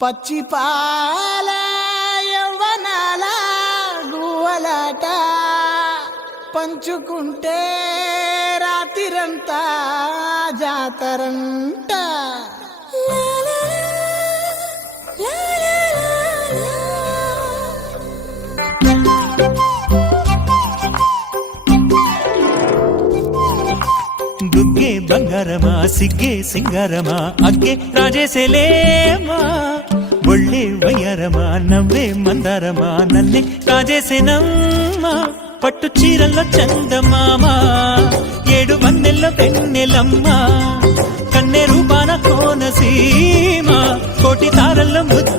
పచ్చి పాల యవ్వనాల గువ్వలాట పంచుకుంటే రాత్రిరంతా జాతరంట. దుగ్గే బంగారమా సిగ్గే సింగారమా అగ్గే రాజేసేలేమా ఒళ్ళే వయ్యారమా నవ్వే మందారమా నన్నే కాజేసేనమ్మా పట్టు చీరల్లో చందమామా ఏడు వన్నెల్లో తెన్నెలమ్మా కన్నె రూపాన కోనసీమ కోటి తారల్లో ముద్దు